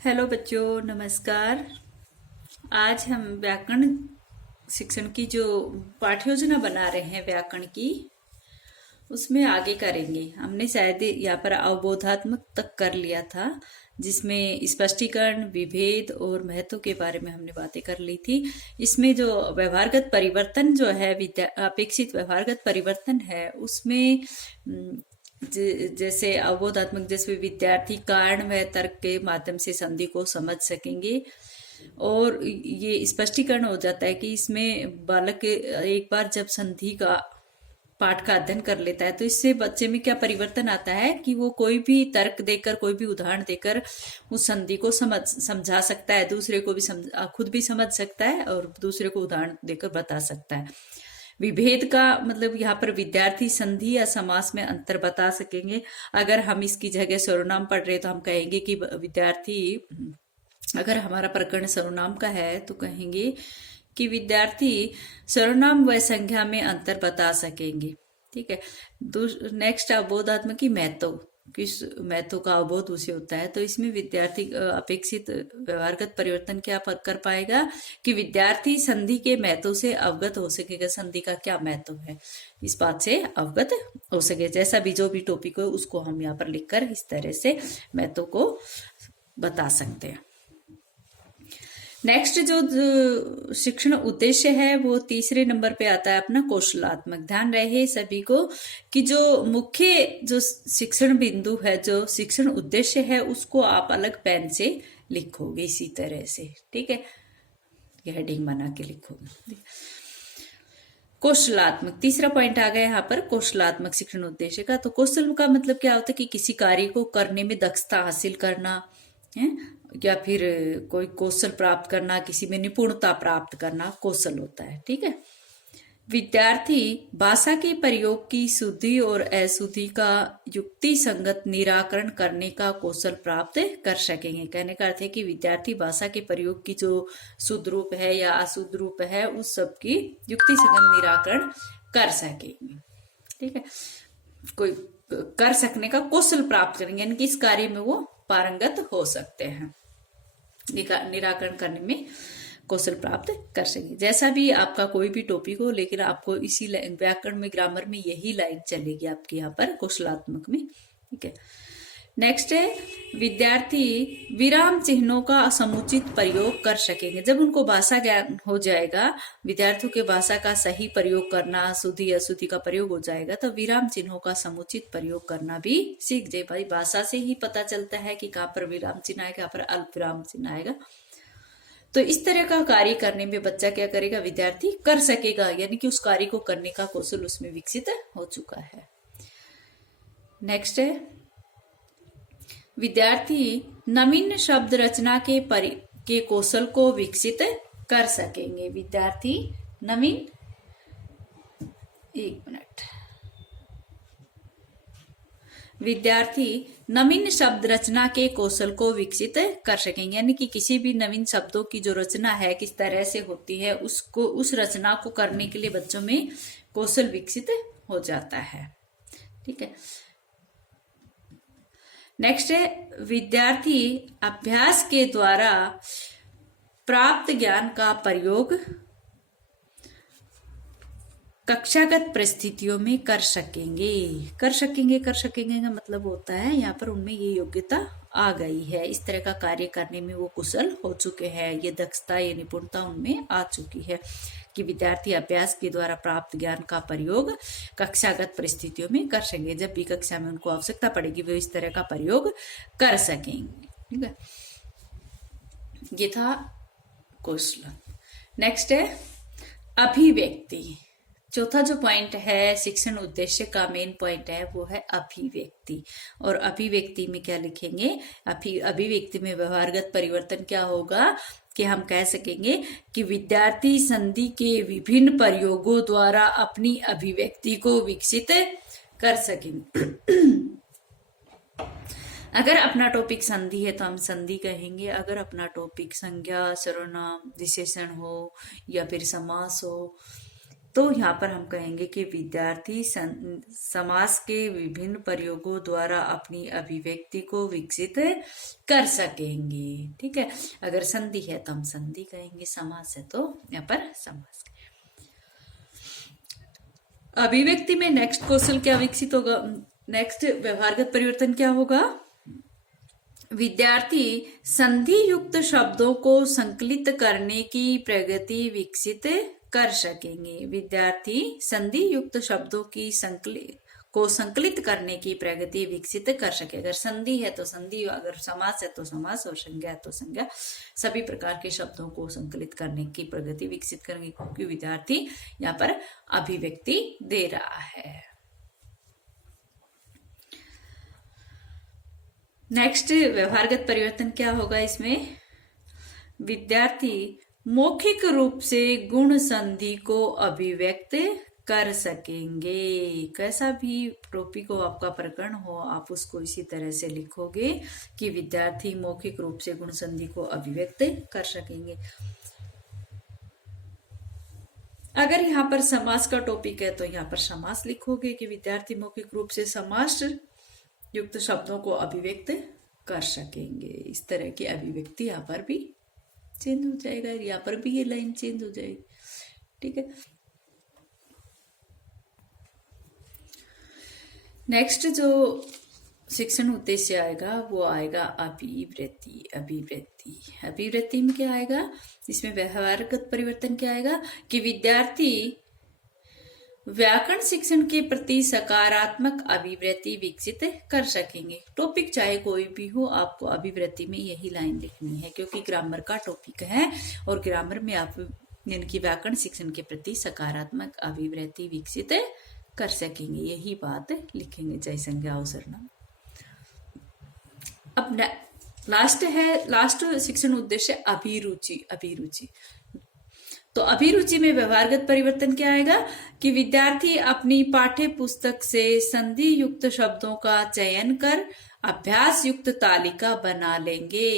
Hello बच्चों, नमस्कार। आज हम व्याकरण शिक्षण की जो पाठ्य योजना बना रहे हैं व्याकरण की, उसमें आगे करेंगे। हमने शायद यहाँ पर अवबोधात्मक तक कर लिया था, जिसमें स्पष्टीकरण, विभेद और महत्व के बारे में हमने बातें कर ली थी। इसमें जो व्यवहारगत परिवर्तन जो है, अपेक्षित व्यवहारगत परिवर्तन है, उसमें जैसे अवबोधात्मक, जैसे विद्यार्थी कारण व तर्क के माध्यम से संधि को समझ सकेंगे। और ये स्पष्टीकरण हो जाता है कि इसमें बालक एक बार जब संधि का पाठ का अध्ययन कर लेता है तो इससे बच्चे में क्या परिवर्तन आता है कि वो कोई भी तर्क देकर, कोई भी उदाहरण देकर उस संधि को समझा सकता है, दूसरे को भी खुद भी समझ सकता है और दूसरे को उदाहरण देकर बता सकता है। विभेद का मतलब यहाँ पर विद्यार्थी संधि या समास में अंतर बता सकेंगे। अगर हम इसकी जगह सर्वनाम पढ़ रहे तो हम कहेंगे कि विद्यार्थी, अगर हमारा प्रकरण सर्वनाम का है तो कहेंगे कि विद्यार्थी सर्वनाम व संज्ञा में अंतर बता सकेंगे। ठीक है। नेक्स्ट अवबोधात्मक की महत्व, किस महत्व का अवबोध उसे होता है, तो इसमें विद्यार्थी अपेक्षित व्यवहारगत परिवर्तन क्या कर पाएगा कि विद्यार्थी संधि के महत्व से अवगत हो सकेगा। संधि का क्या महत्व है, इस बात से अवगत हो सके। जैसा भी जो भी टॉपिक हो उसको हम यहाँ पर लिखकर इस तरह से महत्व को बता सकते हैं। नेक्स्ट जो शिक्षण उद्देश्य है वो तीसरे नंबर पे आता है अपना कौशलात्मक। ध्यान रहे सभी को कि जो मुख्य जो शिक्षण बिंदु है, जो शिक्षण उद्देश्य है, उसको आप अलग पेन से लिखोगे इसी तरह से। ठीक है, ये हेडिंग बना के लिखोगे। कौशलात्मक तीसरा पॉइंट आ गया यहाँ पर, कौशलात्मक शिक्षण उद्देश्य का। तो कौशल का मतलब क्या होता है कि किसी कार्य को करने में दक्षता हासिल करना है, या फिर कोई कौशल प्राप्त करना, किसी में निपुणता प्राप्त करना कौशल होता है। ठीक है। विद्यार्थी भाषा के प्रयोग की शुद्धि और अशुद्धि का युक्ति संगत निराकरण करने का कौशल प्राप्त कर सकेंगे। कहने का अर्थ है कि विद्यार्थी भाषा के प्रयोग की जो शुद्ध रूप है या अशुद्ध रूप है, उस सब की युक्ति संगत निराकरण कर सकेंगे। ठीक है, कोई कर सकने का कौशल प्राप्त करेंगे, यानी कि इस कार्य में वो पारंगत हो सकते हैं, निराकरण करने में कौशल प्राप्त कर सके। जैसा भी आपका कोई भी टॉपिक हो, लेकिन आपको इसी व्याकरण में, ग्रामर में यही लाइन चलेगी आपके यहाँ पर कौशलात्मक में। ठीक है। नेक्स्ट है विद्यार्थी विराम चिन्हों का समुचित प्रयोग कर सकेंगे। जब उनको भाषा ज्ञान हो जाएगा, विद्यार्थियों के भाषा का सही प्रयोग करना, शुद्धि अशुद्धि का प्रयोग हो जाएगा, तो विराम चिन्हों का समुचित प्रयोग करना भी सीख जाए। भाई भाषा से ही पता चलता है कि कहाँ पर विराम चिन्ह आएगा, कहाँ पर अल्प विराम चिन्ह आएगा। तो इस तरह का कार्य करने में बच्चा क्या करेगा, विद्यार्थी कर सकेगा, यानी कि उस कार्य को करने का कौशल उसमें विकसित हो चुका है। नेक्स्ट है विद्यार्थी नवीन शब्द रचना के कौशल को विकसित कर सकेंगे। विद्यार्थी नवीन, एक मिनट, विद्यार्थी नवीन शब्द रचना के कौशल को विकसित कर सकेंगे, यानी कि किसी भी नवीन शब्दों की जो रचना है किस तरह से होती है, उसको, उस रचना को करने के लिए बच्चों में कौशल विकसित हो जाता है। ठीक है। नेक्स्ट है विद्यार्थी अभ्यास के द्वारा प्राप्त ज्ञान का प्रयोग कक्षागत परिस्थितियों में कर सकेंगे। कर सकेंगे का मतलब होता है यहाँ पर उनमें ये योग्यता आ गई है, इस तरह का कार्य करने में वो कुशल हो चुके हैं, ये दक्षता, ये निपुणता उनमें आ चुकी है कि विद्यार्थी अभ्यास के द्वारा प्राप्त ज्ञान का प्रयोग कक्षागत परिस्थितियों में कर सकेंगे। जब भी कक्षा में उनको आवश्यकता पड़ेगी वो इस तरह का प्रयोग कर सकेंगे। ठीक है, ये था कौशल। नेक्स्ट है अभिव्यक्ति। चौथा जो पॉइंट है शिक्षण उद्देश्य का, मेन पॉइंट है वो है अभिव्यक्ति। और अभिव्यक्ति में क्या लिखेंगे, अभिव्यक्ति में व्यवहारगत परिवर्तन क्या होगा कि हम कह सकेंगे कि विद्यार्थी संधि के विभिन्न प्रयोगों द्वारा अपनी अभिव्यक्ति को विकसित कर सकेंगे। अगर अपना टॉपिक संधि है तो हम संधि कहेंगे, अगर अपना टॉपिक संज्ञा, सर्वनाम, विशेषण हो या फिर समास हो तो यहाँ पर हम कहेंगे कि विद्यार्थी समास के विभिन्न प्रयोगों द्वारा अपनी अभिव्यक्ति को विकसित कर सकेंगे। ठीक है, अगर संधि है तो हम संधि कहेंगे, समास है तो यहाँ पर समास। अभिव्यक्ति में नेक्स्ट कौशल क्या विकसित होगा, नेक्स्ट व्यवहारगत परिवर्तन क्या होगा? विद्यार्थी संधि युक्त शब्दों को संकलित करने की प्रगति विकसित कर सकेंगे। विद्यार्थी संधि युक्त शब्दों की संकलित करने की प्रगति विकसित कर सके। अगर संधि है तो संधि, अगर समास है तो समास, और संज्ञा है तो संज्ञा, सभी प्रकार के शब्दों को संकलित करने की प्रगति विकसित करेंगे, क्योंकि विद्यार्थी यहाँ पर अभिव्यक्ति दे रहा है। नेक्स्ट व्यवहारगत परिवर्तन क्या होगा इसमें? विद्यार्थी मौखिक रूप से गुण संधि को अभिव्यक्त कर सकेंगे। कैसा भी टॉपिक हो, आपका प्रकरण हो, आप उसको इसी तरह से लिखोगे कि विद्यार्थी मौखिक रूप से गुण संधि को अभिव्यक्त कर सकेंगे। अगर यहाँ पर समास का टॉपिक है तो यहाँ पर समास लिखोगे कि विद्यार्थी मौखिक रूप से समास युक्त शब्दों को अभिव्यक्त कर सकेंगे। इस तरह की अभिव्यक्ति यहाँ पर भी चेंज हो जाएगा, यहाँ पर भी ये लाइन चेंज हो जाएगी। ठीक है, नेक्स्ट जो शिक्षण उद्देश्य आएगा वो आएगा अभिवृत्ति। अभिवृत्ति में क्या आएगा? इसमें व्यवहारगत परिवर्तन क्या आएगा कि विद्यार्थी व्याकरण शिक्षण के प्रति सकारात्मक अभिवृत्ति विकसित कर सकेंगे। टॉपिक चाहे कोई भी हो, आपको अभिवृत्ति में यही लाइन लिखनी है, क्योंकि ग्रामर का टॉपिक है और ग्रामर में आप यानी कि व्याकरण शिक्षण के प्रति सकारात्मक अभिवृत्ति विकसित कर सकेंगे, यही बात लिखेंगे, चाहे संज्ञा हो सर्वनाम। अब लास्ट शिक्षण उद्देश्य अभिरुचि। तो अभिरुचि में व्यवहारगत परिवर्तन क्या आएगा कि विद्यार्थी अपनी पाठ्य पुस्तक से संधि युक्त शब्दों का चयन कर अभ्यास युक्त तालिका बना लेंगे।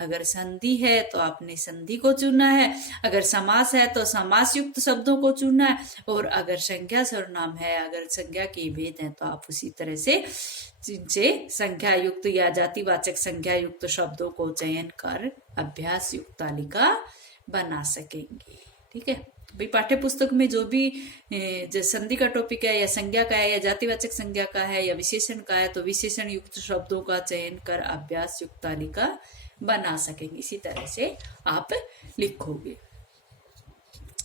अगर संधि है तो आपने संधि को चुनना है, अगर समास है तो समास युक्त शब्दों को चुनना है, और अगर संज्ञा सर्वनाम है, अगर संज्ञा के भेद है तो आप उसी तरह से जिनसे संख्या युक्त या जातिवाचक संख्या युक्त शब्दों को चयन कर अभ्यास युक्त तालिका बना सकेंगे। ठीक है, भाई पाठ्य पुस्तक में जो भी संधि का टॉपिक है या संज्ञा का है या जातिवाचक संज्ञा का है या विशेषण का है तो विशेषण युक्त शब्दों का चयन कर अभ्यास युक्त तालिका बना सकेंगे। इसी तरह से आप लिखोगे।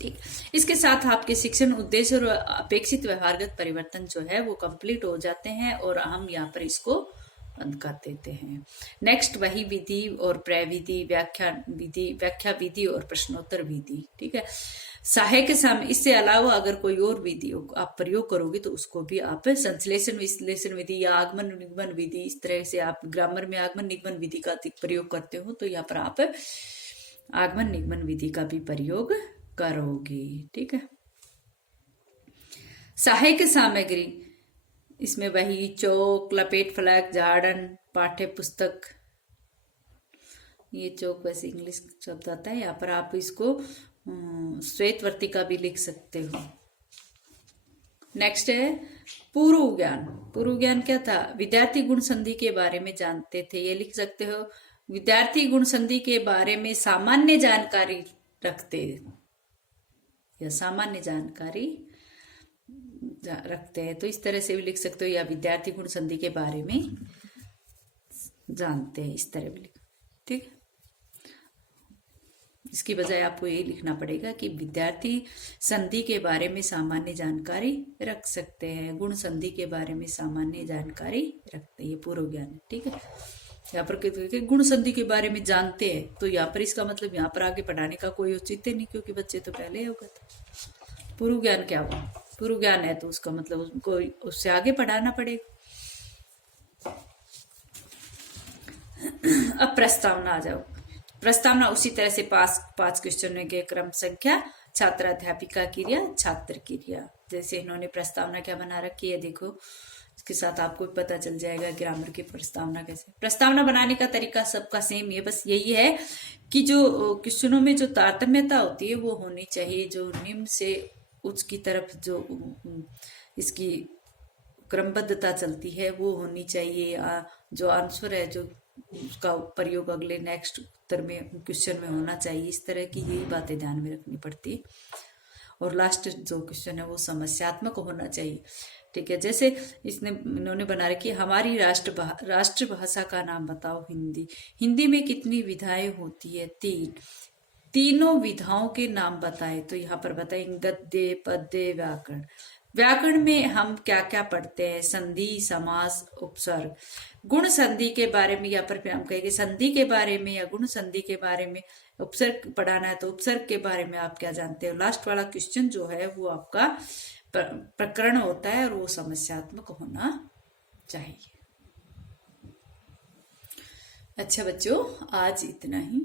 ठीक, इसके साथ आपके शिक्षण उद्देश्य और अपेक्षित व्यवहारगत परिवर्तन जो है वो कंप्लीट हो जाते हैं और हम यहाँ पर इसको बंद कर देते हैं। नेक्स्ट वही विधि और प्रविधि, व्याख्या विधि और प्रश्नोत्तर विधि। ठीक है, सहायक सामने इससे अलावा अगर कोई और विधि आप प्रयोग करोगे तो उसको भी आप संश्लेषण विश्लेषण विधि या आगमन निगमन विधि, इस तरह से आप ग्रामर में आगमन निगमन विधि का प्रयोग करते हो तो यहाँ पर आप आगमन निगमन विधि का भी प्रयोग करोगे। ठीक है, सहायक सामग्री इसमें वही चौक, लपेट फलक, झाड़न, पाठ्य पुस्तक, ये चौक वैसे इंग्लिश शब्द आता है, यहाँ पर आप इसको श्वेतवर्तिका भी लिख सकते हो। नेक्स्ट है पूर्व ज्ञान। पूर्व ज्ञान क्या था? विद्यार्थी गुण संधि के बारे में जानते थे, ये लिख सकते हो। विद्यार्थी गुण संधि के बारे में सामान्य जानकारी रखते या सामान्य जानकारी रखते हैं, तो इस तरह से भी लिख सकते हो, या विद्यार्थी गुण संधि के बारे में जानते हैं, इस तरह भी लिख। ठीक, इसकी बजाय आपको ये लिखना पड़ेगा कि विद्यार्थी संधि के बारे में सामान्य जानकारी रख सकते हैं, गुण संधि के बारे में सामान्य जानकारी रखते हैं, ये पूर्व ज्ञान है। ठीक है, यहाँ पर गुण संधि के बारे में जानते हैं तो यहाँ पर इसका मतलब यहाँ पर आगे पढ़ाने का कोई औचित्य नहीं, क्योंकि बच्चे तो पहले ही अवगत। पूर्व ज्ञान क्या हुआ? पूर्व ज्ञान है तो उसका मतलब उनको उससे आगे पढ़ाना पड़ेगा। अब प्रस्तावना आ जाओ। प्रस्तावना उसी तरह से पांच क्वेश्चन के क्रम संख्या, छात्र अध्यापिका क्रिया, छात्र क्रिया। जैसे इन्होंने प्रस्तावना क्या बना रखी है देखो, इसके साथ आपको पता चल जाएगा ग्रामर की प्रस्तावना कैसे। प्रस्तावना बनाने का तरीका सबका सेम है, बस यही है कि जो क्वेश्चनों में जो तारतम्यता होती है वो होनी चाहिए, जो निम्न से उसकी तरफ जो इसकी क्रमबद्धता चलती है वो होनी चाहिए। जो आंसर है जो उसका प्रयोग अगले नेक्स्ट उत्तर में क्वेश्चन में होना चाहिए। इस तरह की यही बातें ध्यान में रखनी पड़ती है। और लास्ट जो क्वेश्चन है वो समस्यात्मक होना चाहिए। ठीक है, जैसे इन्होंने बना रखी हमारी राष्ट्रभाषा का नाम बताओ। हिंदी। हिंदी में कितनी विधाएं होती है? 3। तीनों विधाओं के नाम बताए तो यहाँ पर बताएंगे गद्य, पद्य, व्याकरण। व्याकरण में हम क्या क्या पढ़ते हैं? संधि, समास, उपसर्ग। गुण संधि के बारे में यहाँ पर हम कहेंगे संधि के बारे में या गुण संधि के बारे में। उपसर्ग पढ़ाना है तो उपसर्ग के बारे में आप क्या जानते हो? लास्ट वाला क्वेश्चन जो है वो आपका प्रकरण होता है और वो समस्यात्मक होना चाहिए। अच्छा बच्चों, आज इतना ही।